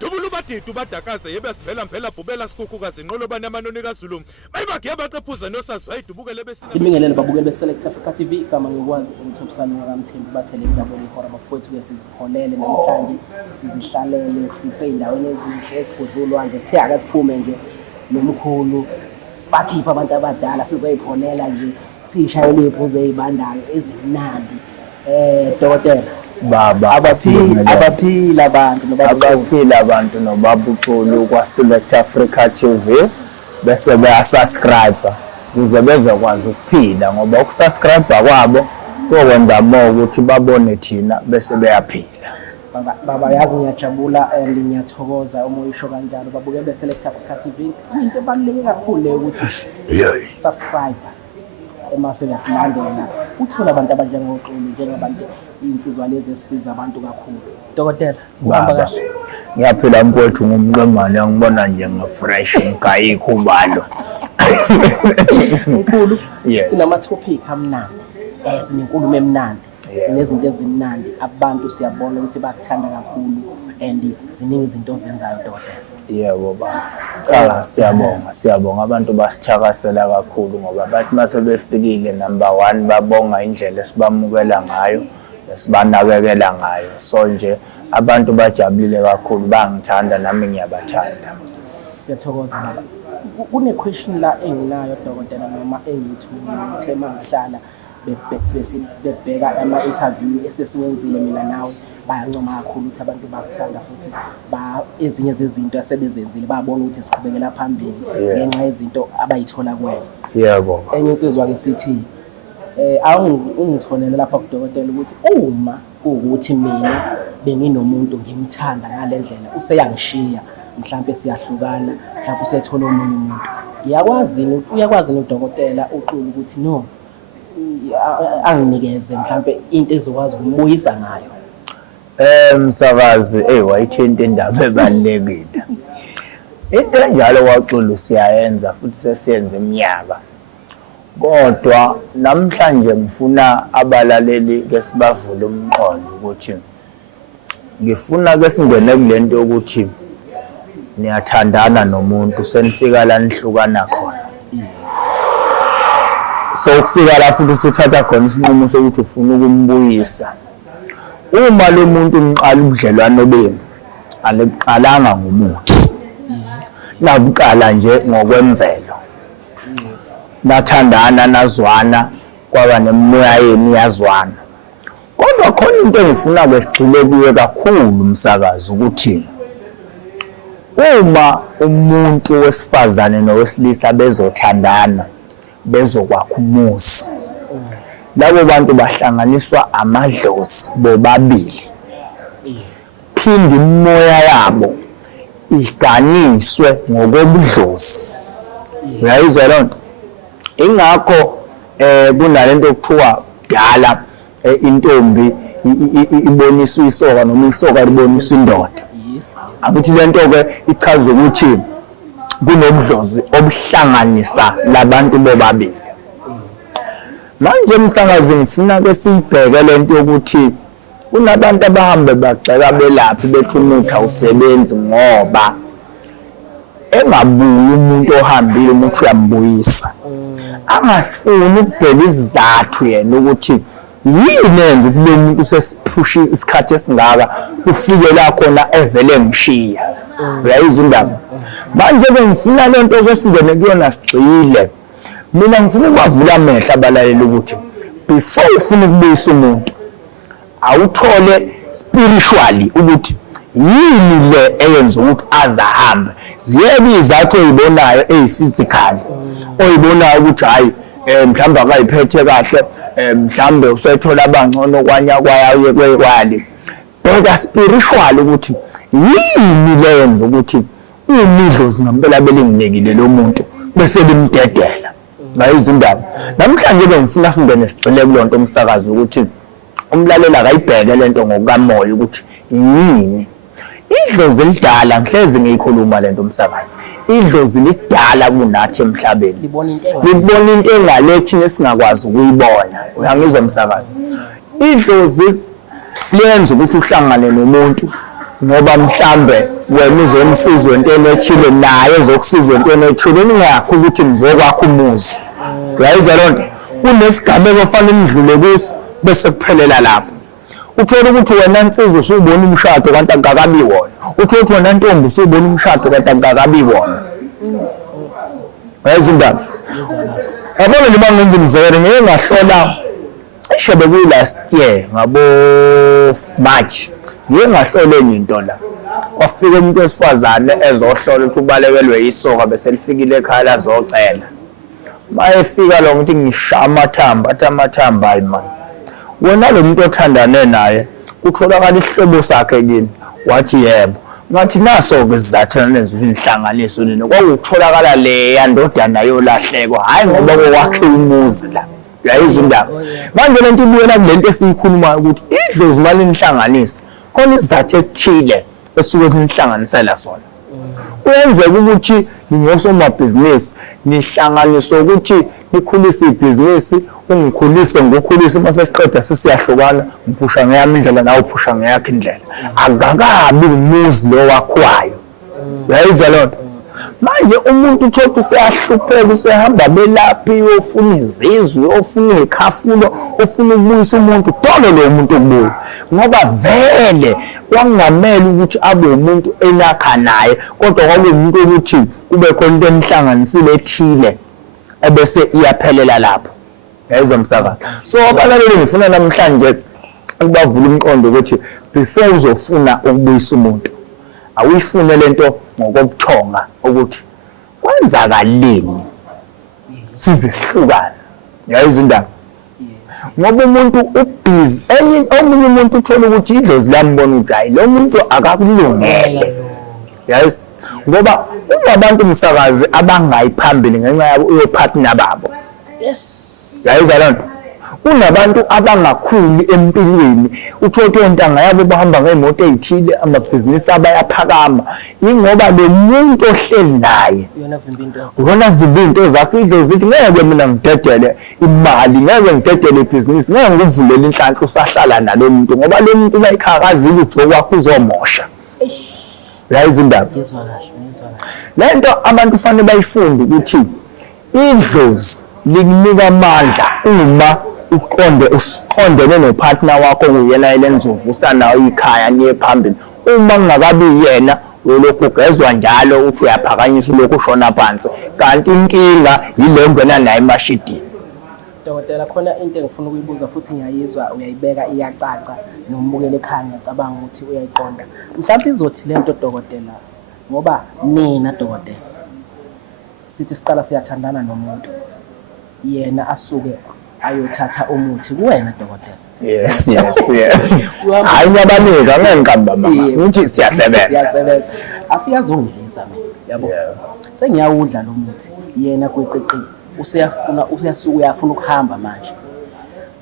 dubulu badidu badakaze yebe siphela mphela bhubela sikhukukazi inqolo bani amanoni kaZulu bayibage abaqephuza nosazi wayidubukele besina Ibingelele babukele beSelect Africa TV kama ngikwazi umthobisana kaMthembu bathele indaba ngihora bafowethu ke sizitholele namhlanje sizihlalele siseyindaweni ezinhle esigudlulwandle sithe akasiphume nje nomkhulu sibakhipha abantu abadala sizoyiphonela nje sishayele iphuze ezibandayo ezimnandi dokotela baba abaphila abantu noBabu Xulu kwa Select Africa TV bese bayasubscribe ukuze bezokwazi ukuphila ngoba ukusubscribe kwabo kokwenza mo ukuthi babone thina bese beyaphila. Baba yazi ngiyajabula ngiyathokoza uma uyisho kanjalo babuke beSelect Africa TV into ebaluleke kakhulu le ukuthi subscribe emase yasilandela uthola abantu abanjengoXulu njengabantu insizwa lezi esisiza abantu kakhulu. Dokotela uhamba kahle? Ngiyaphila mfowethu ngumqemane ngibona nje ngefresh ngayikho ubalo. Unkulu sinama topic amnandi sinenkulumo emnandi sinezinto ezimnandi abantu siyabona ukuthi bakuthanda kakhulu and ziningi izinto ozenzayo dokotela. Yebo baba siyabonga abantu basithakasela kakhulu ngoba bathi mase befikile number 1 babonga indlela esibamukela ngayo esibanakekela ngayo so nje abantu bajabulile kakhulu bangithanda nami ngiyabathanda. Siyathokoza baba. Kune question la enginayo dokotela noma engithunywe thema ngihlala bebheka ama interview esesiwenzile mina nawe bayancoma kakhulu ukuthi abantu bakuthanda futhi ezinye zezinto asebezenzile babona ukuthi siqhubekela phambili ngenxa yezinto abayithola kuwena. Yebo. Enye insizwa ke sithi ungitholele lapha kudokotela ukuthi uma ukuthi mina benginomuntu ngimthanda ngalendlela useyangishiya mhlawumbe siyahlukana mhlawumbe usethola omunye umuntu uyakwazi udokotela uXulu ukuthi no anginikeze mhlawumbe into ezokwazi ukumbuyisa ngayo. Msakazi wayithinta indaba ebalekile into enjalo kwaXulu siyayenza futhi sesiyenza iminyaka kodwa namhlanje ngifuna abalaleli ke sibavule umqondo ukuthi ngifuna ke singene kulento ukuthi niyathandana nomuntu senifika la nihlukana khona so ukufika la futhi sithatha khona isinqumo sokuthi ufuna ukumbuyisa. Uma lo muntu umqala ubudlelwano benu aliqalanga ngomuthi nabuqala nje ngokwemvelo nathandana nazwana kwaba nemoya yenu yazwana kodwa khona into engifuna kwesigcile kuye kakhulu umsakazi ukuthi uma umuntu wesifazane nowesilisa bezothandana bezokwakha umuzi labo bantu bahlanganiswa amadlozi bobabili phinde imoya yabo iganiswe ngokobudlozi uyayizwa lonto ingakho kunalento okuthiwa dala intombi iboniswa isoka noma isoka liboniswa indoda akuthi lento ke ichaza ukuthi kunobudlozi obuhlanganisa labantu bobabili. Manje umsakazi ngifuna ke sibheke lento yokuthi kunabantu abahambe bagxeka belaphi bethi umuthi awusebenzi ngoba engabuyi umuntu ohambile umuthi uyambuyisa angasifuni ukubheka izizathu yena ukuthi yini enze kule muntu sesiphushi isikhathi esingaka ufike la khona evele ngishiya uyayizwa indaba. Manje ke ngifuna lento ke singene kuyona sigcile mina ngifuna ukuvula amehlo abalaleli ukuthi before ufuna ukubuyisa umuntu awuthole spiritually ukuthi yini le eyenza ukuthi azahambe ziyebe izathu oyibonayo eziphysical oyibonayo ukuthi hayi mhlawumbe akayiphethe kahle mhlawumbe usethola abangcono kwanya kwaye kwekwali beka spiritual ukuthi yini le yenza ukuthi umidlozi ngempela belinginekile lo muntu bese limdedela ngayizindaba. Namhlanje bengifuna singene sigcile kulonto umsakazi ukuthi umlaleli akayibheke lento ngokukamoya ukuthi yini idlozi lidala ngihlezi ngiyikhuluma lento umsakazi idlozi lidala kunathi emhlabeni libona into engalethi nesingakwazi ukuyibona uyangizwa umsakazi idlozi lenza ukuthi uhlangane nomuntu ngoba mhlambe wena uzomsiza entweni ethile naye ezokusiza entweni ethile ningakho ukuthi nizokwakha umuzi uyayizwa lonto kunesigameko ofanele nidlule kuso bese kuphelela lapho uthola ukuthi wena nsizwa usubona umshado kanti akakabi wona uthola ukuthi wena ntombi usubona umshado kanti akakabi wona ayizindaba yabona noma ngenza imizekelo ngeke ngahlola ishebe kuyi last year ngabo March ngeke ngahlola enye into la kwafika umuntu wesifazane ezohlola ukuthi ubalekelwe isoka bese lifikile ekhaya lazocela mayefika lo muntu ngishaya amathamba athi amathamba hayi man wena lo muntu othandane naye kutholakala isihlobo sakhe kini wathi yebo ngathi naso-ke sizathu nenza inhlanganiso nini kwakutholakala leya ndodana yolahleko hayi ngoba kwakhe umuzi la uyayizwa indaba manje lento ibuyela kulento esiyikhulumayo ukuthi idlozi mali inhlanganisa khona isizathu esithile esuke sinihlanganisela sona kuyenzeka ukuthi ningosomabhizinisi nihlanganiswa ukuthi nikhulise ibhizinisi ungikhulise ngokhulise mase siqeda sesiyahlukana ngiphusha ngeyami indlela nawe uphusha ngeyakho indlela akakabi umuzi lo wakhwayo uyayizwa lonto manje umuntu uthola useyahlupheka usehamba belaphi ofuna izizwe ofuna ikhafulo ofuna ukubuyisa umuntu tolo lo muntu okubuya ngoba vele wangamela ukuthi abe umuntu enakha naye kodwa kwakumuntu ukuthi kube khona into emhlanganisile ethile ebese iyaphelela lapho yayizwa msakazi so abalaleli ngifuna namhlanje ukubavula umqondo ukuthi before uzofuna ukubuyisa umuntu awuyifune lento ngokubuthonga ukuthi kwenzakaleni size sihlukane yayizwa indaba ngoba umuntu ubhizi omunye umuntu uthola ukuthi idlozi lambona ukuthi hayi lo muntu akakulungele yes ngoba unabantu umsakazi abangayiphambili ngenxa yabo uyopartner babo yes yayizwa lonto kunabantu abangakhuli empilweni uthola intanga yabo bahamba ngeemoto ezithile amabhizinisi abayaphakama ingoba lo muntu ohleli naye yona zibinto zakhe idlozi lithi ngeke mina ngidedele imali ngeke ngidedele ibhizinisi ngeke ngivulele inhlanhla usahlala nalo muntu ngoba lo muntu bayikhakazile uthi okwakho uzomosha yayizwa indaba lento abantu kufanele bayifunde ukuthi idlozi likunika amandla uma uqondene nopartner wakho kuyena elenzovusa nawo ikhaya niye phambili uma kungakabi yena ulokhu ugezwa njalo uthi uyaphakanyisa ulokhu ushona phansi kanti inkinga yile ngena naye emashidini Dokotela khona into engifuna ukuyibuza futhi ngiyayizwa uyayibeka iyacaca nombukele ekhaya ngicabanga ukuthi uyayiqonda mhlawumbe izothi lento dokotela ngoba mina dokotela sithi siqala siyathandana nomuntu yena asuke ayothatha umuthi kuwena dokotela yes hayi nyabanika ngenqamba mama ngithi siyasebenza afika azongidlisa mina yabo sengiyawudla lo muthi yena kweqeqi uyasuka uyafuna ukuhamba manje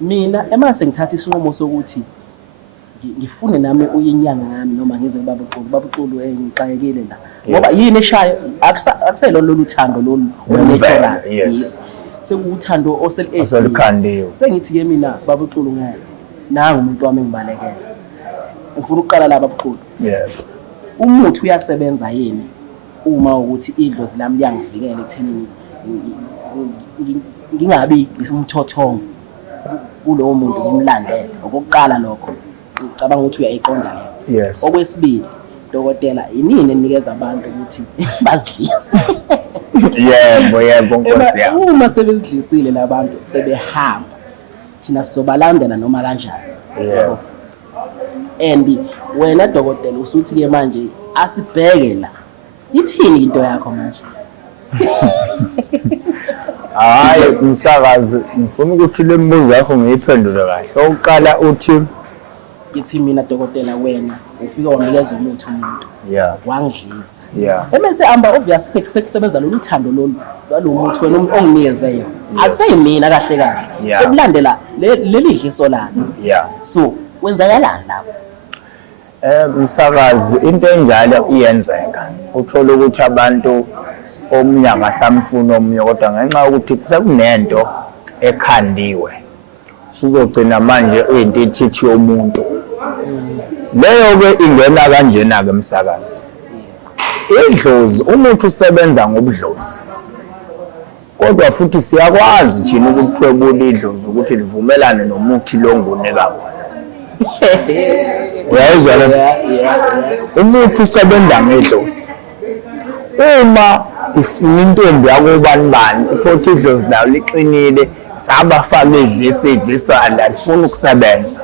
mina emase ngithatha isinqumo sokuthi ngifune nami uyinyanga ngami noma ngize babuqulu engixakekile la ngoba yini eshaya akuselo lolu thando lolu olethera yes sekuthando oselikhandiwe sengithi ke mina babuqulu ngeke nanga umuntu wami engibalekela ngifuna ukuqala la babuqulu umuthi uyasebenza yini uma ukuthi idlozi lami liyangivikela ekuthenini ngingabi umthothongo kulowo muntu ngimlandele okokuqala lokho ngicabanga ukuthi uyayiqonda leyo yes okwesibili dokotela yinini enikeza abantu ukuthi bazidlise yebo nkosi yami uma sebezidlisile labantu sebehamba thina sizobalandela noma kanjani and wena dokotela usuthi ke manje asibheke la ithini into yakho manje hayi umsakazi ngifuna ukuthi le mbuzo yakho ngiyiphendule kahle oqala uthi ithi mina dokotela wena ufika wanikeza umuthi umuntu wangidlisa emase amba obvious sekusebenza lolu thando lolu muthi wena onginikezele akuseyimina kahle kahle sekulandela leli dliso lami so kwenzakalani lapho msakazi into enjalo iyenzeka uthola ukuthi abantu omunye akasamfuna omunye kodwa ngenxa yokuthi sekunento ekhandiwe sizogcina manje into ethithi yomuntu leyo ke ingena kanjena ke msakazi idlozi umuntu usebenza ngobudlozi kodwa futhi siyakwazi thina ukuthwebula idlozi ukuthi livumelane nomuthi lo ngunika wona uyayizwa le umuntu usebenza ngedlozi uma ifuna intombi yakubani bani uthola idlozi lawo liqinile sabafake idlisa alifuna ukusebenza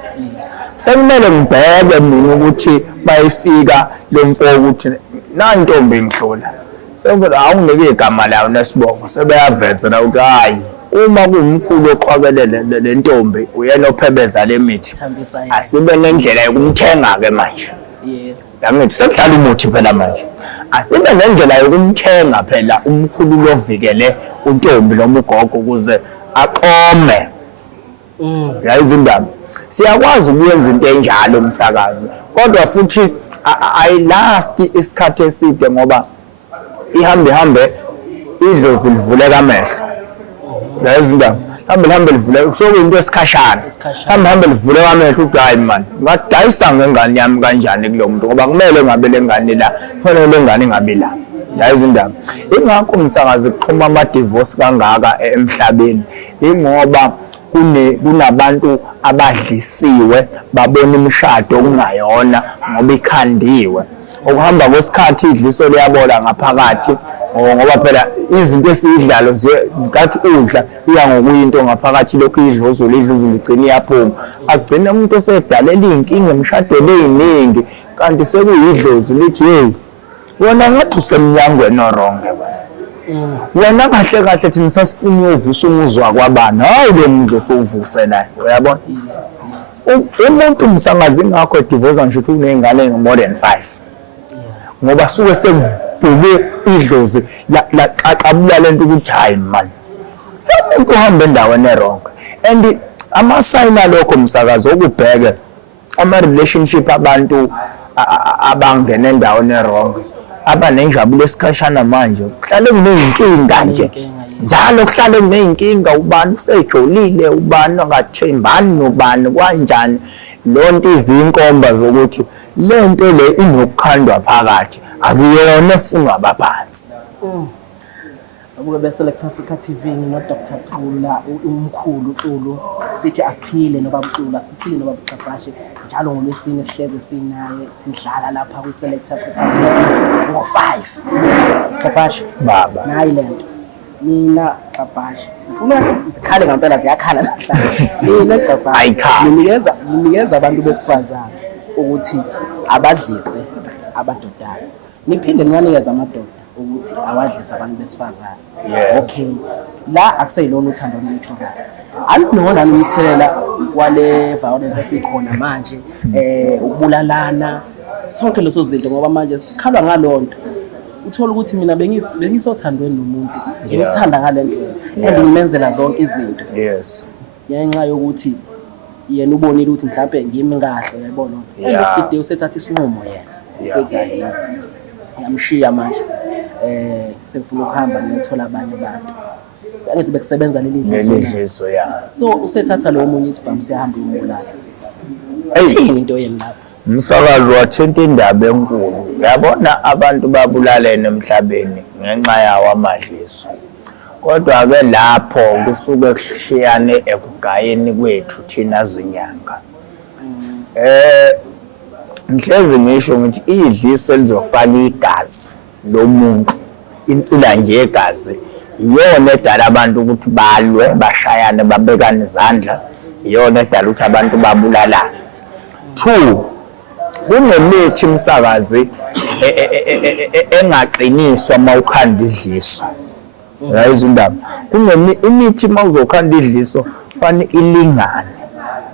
sekumele ngibheke mina ukuthi bayifika lemfo ukuthi nantombi ngihlula sekuthi awunike igama lawo nesibongo sebeyaveza ukuthi hayi uma kuwumkhulu oqhwakelele le ntombi uyena ophebeza lemithi asibe nendlela yokumthenga ke manje yes ngithi sekudlala umuthi phela manje asibe nendlela yokumthenga phela umkhulu lovikele untombi noma ugogo ukuze aqome yazindaba siyakwazi ukuyenza into enjalo umsakazi kodwa futhi ayilast isikhathi eside ngoba ihambe idlozi livuleka amehlo yazindaba hambe livuleka sokuyinto esikhashana hambe livuleka amehlo uthi hayi man ngadayisa ngengane yami kanjani kulo muntu ngoba kumele ngabe lengane la kufanele lengane ingabe la yazindaba ingakho umsakazi kuxhuma ama divorce kangaka emhlabeni ingoba kunabantu abadlisiwe babona imishado okungayona ngoba ikhandiwe ukuhamba kwesikhathi idliso liyabola ngaphakathi ngoba phela izinto esiyidlalo zikathi udla iya ngokuyinto ngaphakathi lokhu idlozi ligcina iyaphuma agcina umuntu osedalela inkinga emshadweni eziningi kanti sekuyidlozi lithi hey wona ngathi usemnyangweni oronge wena kahle kahle thina sasifuna uyovusa umuzwa kwabani hayi lo muntu osuvuse naye uyabona umuntu umsangazi ngakho divorce ngisho ukuthi unezingane more than 5 ngoba suke sekuvule idlozi la xaxabula lento ukuthi hayi man umuntu uhamba endaweni eronke and amasayina lokho umsakazi okubheke ama relationship abantu abangena endaweni eronke abanenjabulo esikhashana manje kuhlale kuneyinkinga nje njalo kuhlale kuneyinkinga ubani usejolile ubani ongathembani nobani kanjani lonto izinkomba zokuthi lento le inokukhandwa phakathi akuyona efunwa abaphansi abuke beSelect Africa TV no Dr. Xulu umkhulu Xulu sithi asiphile nobaba Xulu asiphile nobaba Xabashe njalo ngolwesine sihleze sinaye sidlala lapha kwiSelect Africa TV ngo5 Xabashe baba nayi lento mina Xabashe ufuna izikhale ngempela ziyakhala namhlanje mina Xabashe ninikeza abantu besifazana ukuthi abadlise abadodayo niphinde niwanikeza amadoda ukuthi awadlisa abantu besifazana okay la akuseyilona uthando lwethu alunona nomthelela wale violence esikhona manje ukubulalana sonke leso zinto ngoba manje khalwa ngalonto uthola ukuthi mina bengisothandweni nomuntu ngimthanda ngalendlela and ngimenzela zonke izinto yes ngenxa yokuthi yena ubonile ukuthi mhlawumbe ngimi kahle uyabona and usethatha isinqumo yena usethi ngiyamshiya manje sefuna ukuhamba niyothola abanye abantu angithi bekusebenza lelidliso ya so usethatha lo munye isibhamu siyahamba umbulala ayithini into yeni lapho umsakazi wathinta indaba enkulu uyabona abantu babulalene emhlabeni ngenxa yawo amadliso kodwa ke lapho kusuke kushiyane ekugayeni kwethu thina zinyanga ngihlezi ngisho ngithi idliso elizofaka igazi lomuntu insila nje yegazi iyona edala abantu ukuthi balwe bashayane babekane izandla iyona edala ukuthi abantu babulalane 2 kunemithi umsakazi engaqiniswa mawukhanda idliso yayizindaba imithi mawuzokhanda idliso fani ilingane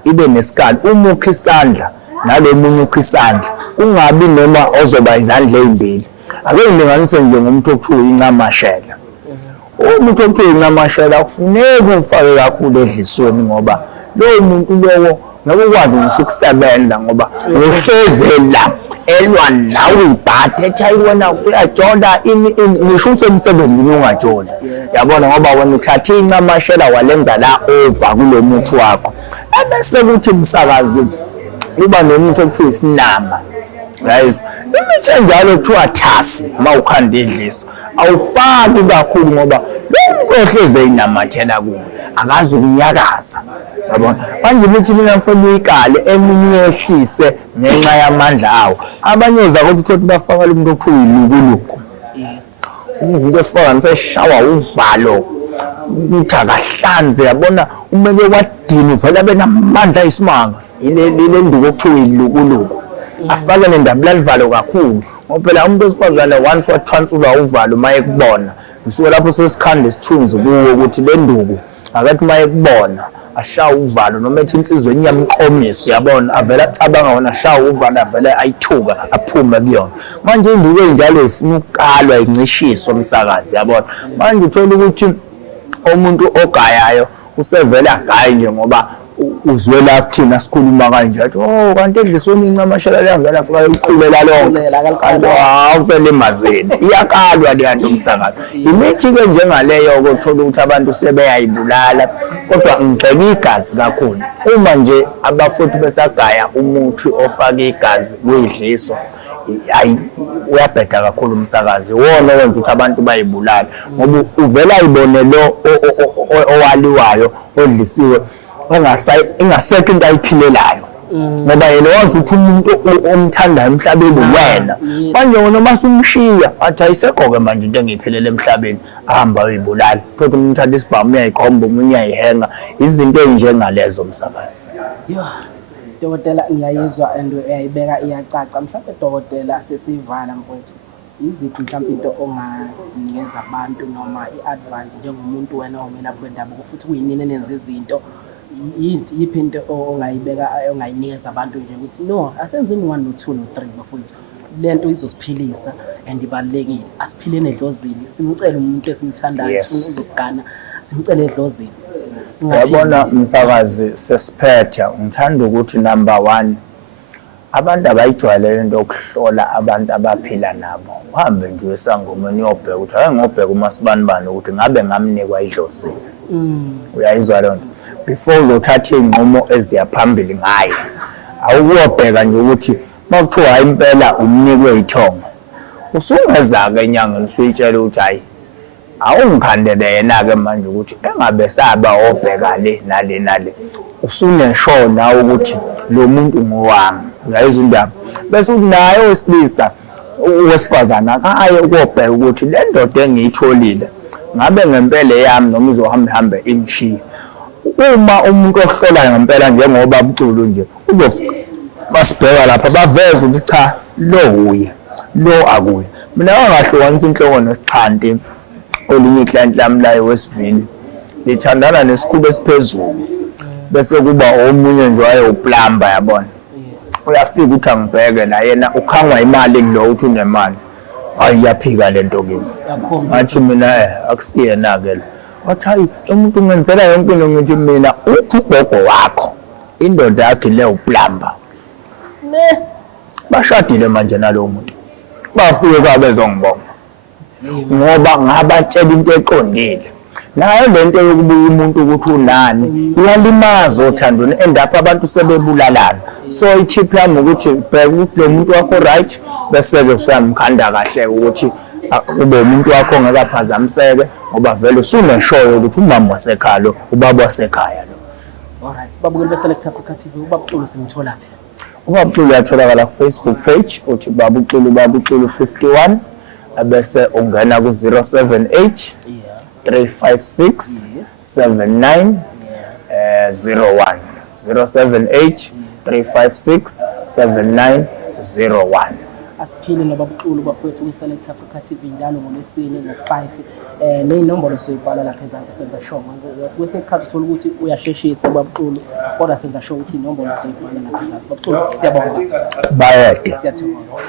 ibe nesikali umukho isandla nalomunye ukho isandla kungabi noma ozoba izandla ezimbili ake ngilinganise nje ngomuntu okuthiwa incamashela umuntu okuthiwa incamashela kufuneka umfake kakhulu edlisweni ngoba lowo muntu lowo ngoba ukwazi ngisho ukusebenza ngoba uhlezela elwa nawe ibhadi ethayibona uyajola ngisho usemsebenzini ungajola yabona ngoba wena uthatha incamashela walenza la over kulo muntu wakho bese kuthi umsakazi uba nomuntu okuthiwa isinamba guys imithi enjalo kuthiwa thasi uma ukhanda idliso awufaki kakhulu ngoba lo muntu ohleze inamathela kuwe akazi ukunyakaza yabona manje imithi ninamfuna uyikale eminye yehlise ngenxa yamandla awo abanye uzakuthi uthi bafaka lo muntu okuthiwa ilukuluku yes umuntu esifaka niseshawa uvalo ukuthi akahlanze yabona umeke kwadini uvela benamandla isimanga ile nduku okuthiwa ilukuluku afake nendabula livalo kakhulu ngoba phela umuntu osifazane once wathwansula uvalo maye kubona usuke lapho sesikhanda isithunzi kuwo ukuthi le nduku akathi maye kubona ashawa uvalo noma ethi insizwe enyamqomiso yabona avela acabanga wona ashawa uvalo avela ayithuka aphume kuyona manje induku enjalo ifuna ukalwa incishiso umsakazi yabona manje uthola ukuthi umuntu ogayayo usevela agayi nje ngoba uzwela kuthina sikhuluma kanje athi oh kanti edlisweni incamashela liyavela afika iqulela lonke awuvele emazeni iyakalwa leyanto umsakazi imithi ke njengaleyo ukuthola ukuthi abantu sebeyayibulala kodwa ngigxeka igazi kakhulu uma nje abafuthi besagaya umuthi ofaka igazi kwidliso uyabheda kakhulu umsakazi wona wenza ukuthi abantu bayibulala ngoba uvela ibone lo owaliwayo odlisiwe ingasekho into ayiphilelayo ngoba yena wazi ukuthi umuntu omthandayo emhlabeni wena manje wona masumshiya athi ayisekho-ke manje into engiyiphelele emhlabeni ahamba uyibulala futhi umuntu uthatha isibhamu uyayikhomba omunye uyayihenga izinto ey'njengalezo msakazi dokotela ngiyayizwa and uyayibeka iyacaca mhlawumbe dokotela sesivala mfowethu iziphi mhlawumbe into ongazinikeza abantu noma i-advice njengomuntu wena ongena kwendabuko futhi kuyinini nenze izinto yiphi into ongayibeka ongayinikeza abantu nje ukuthi no asenzeni 1 no 2 no 3 bafowethu lento izosiphilisa and ibalekile asiphilene edlozini simcela umuntu esimthandayo sifuna uzosigana simcela edlozini yabona umsakazi sesiphethe ngithanda ukuthi number 1 abantu abayijwayelele into yokuhlola abantu abaphila nabo uhambe nje esangomeni uyobheka ukuthi ake ngobheka uMasibanibani ukuthi ngabe ngamnikwa idlozini uyayizwa lento before uzothatha inqumo eziyaphambili ngayo awukubheka nje ukuthi makuthiwa hayi impela umnikwe ithonga usungeza-ke enyangeni usuyitshela ukuthi hayi awungikhandele yena-ke manje ukuthi engabe saba obheka le nale usuneshow nawe ukuthi lo muntu ngowami uyayizwa indaba bese unaye owesilisa owesifazane akaye ukobheka ukuthi le ndoda engiyitholile ngabe ngempela yami noma izohambe imshiya uma umuntu ohlolayo ngempela njengoba Xulu nje uzofika basibheka lapha baveza ukuthi cha lo uye lo akuye mina angahlukanisa inhloko nesixhanti olinye iclient lami layo wesivini lithandana nesikhuba esiphezulu bese kuba omunye nje wayeplumber yabona uyafika ukuthi angibheke la yena ukhangwa imali kulo uthi unemali ayiyaphika lento kimi ngathi mina akusiyena ke lo wathi hayi umuntu ungenzela yonke into ngithi mina uthi ugogo wakho indoda yakhe le uplumber ne bashadile manje nalo muntu bafike kwabezongibonga ngoba ngabatshela into eqondile nayo lento yokubuka umuntu ukuthi unani iyalimaza othandweni endapha abantu sebebulalana so i-tip yami ukuthi bheka ukuthi lo muntu wakho right bese-ke usuyamkhanda kahle ukuthi ube umuntu wakho ongekaphazamiseke ngoba vele usuneshoyo ukuthi umama wasekhaya ubaba wasekhaya lo. Alright, babukeli be-Select Africa TV, ubaba Xulu simthola phi? Ubaba Xulu uyatholakala ku Facebook page uthi Babu Xulu 51 bese ungena ku 078 356 79 01 078 356 7901. Asiphile nobaba Xulu bafowethu kwi-Select Africa TV njalo ngoLwesine ngo-5 ney'nombolo soyibhala lapha ezansi senza show kwesinye isikhathi uthola ukuthi uyasheshisa ubaba Xulu kodwa senza show ukuthi iy'nombolo soyibhala lapha ezansi. Baba Xulu siyabonga bayede siyathokoza.